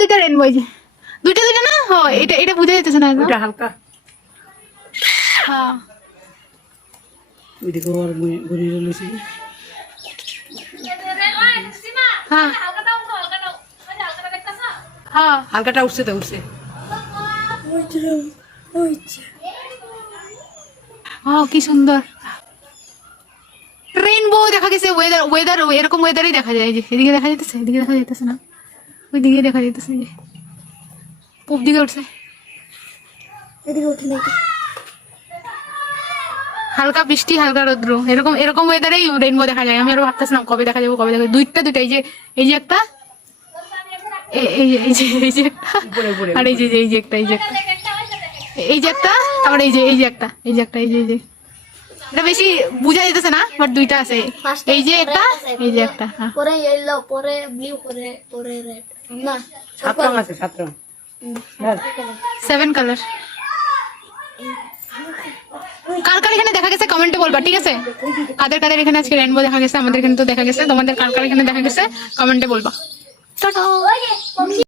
দুইটা রেনবো, এই যে দুইটা না, এটা বুঝা যাইতেছে না, এটা হালকা হ্যাঁ ওইদিকে ওর ঘুরে রয়েছে। হ্যাঁ হ্যাঁ হালকাটা উঠছে তো উঠছে। কি সুন্দর রেইনবো দেখা গেছে। ওয়েদার এরকম ওয়েদারই দেখা যায়, যে এদিকে দেখা যাইতেছে, এদিকে দেখা যাইতেছে না, ওইদিকে দেখা যাইতেছে, যে পূব দিকে উঠছে, এদিকে উঠে নাকি হালকা বৃষ্টি হালকা রৌদ্র, এরকম ওয়েদারেই রেইনবো দেখা যায়। আমি আরো ভাবতেছিলাম কবে দেখা যাবো, দুইটা এই যে একটা, এই যে একটা, আর এই যে একটা, তারপর এই যে একটা, এটা বেশি বুঝা যেতেছে না, বাট দুইটা আছে, এই যে একটা, এই যে একটা, হ্যাঁ পরে ইয়েলো, পরে ব্লু, পরে রেড, না 7 রং আছে, 7 রং। 7 কালার। কার এখানে দেখা গেছে কমেন্টে বলবা, ঠিক আছে? কাদের এখানে আজকে রেইনবো দেখা গেছে, আমাদের এখানে তো দেখা গেছে, তোমাদের কার এখানে দেখা গেছে কমেন্টে বলবা। টাটা।